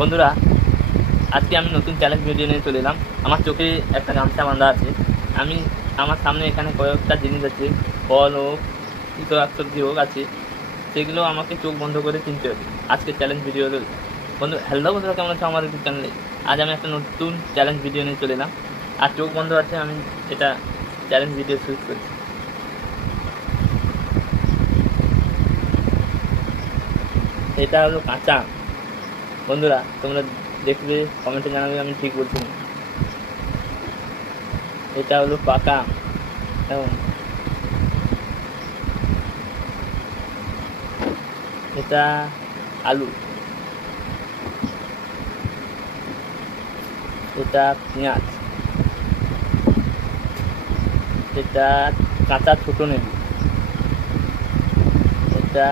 বন্ধুরা, আজকে আমি নতুন চ্যালেঞ্জ ভিডিও নিয়ে চলে এলাম। আমার চোখে একটা গামছা বাঁধা আছে। আমার সামনে এখানে কয়েকটা জিনিস আছে, ফল হোক কিছু শাকসবজি হোক আছে, সেগুলো আমাকে চোখ বন্ধ করে চিনতে হবে। আজকে চ্যালেঞ্জ ভিডিও বন্ধু, হ্যালো বন্ধুরা, কেমন আছো আমার ইউটিউব চ্যানেলে? আজ আমি একটা নতুন চ্যালেঞ্জ ভিডিও নিয়ে চলে এলাম। আর চোখ বন্ধ আছে, আমি এটা চ্যালেঞ্জ ভিডিও শুট করছি। এটা হলো কাঁচা আম। বন্ধুরা, তোমরা দেখবে, কমেন্টে জানাবে আমি ঠিক বলছি না। এটা হলো পাকা আম। এবং এটা আলু, এটা পেঁয়াজ, এটা কাঁচা ছোটো নেবু, এটা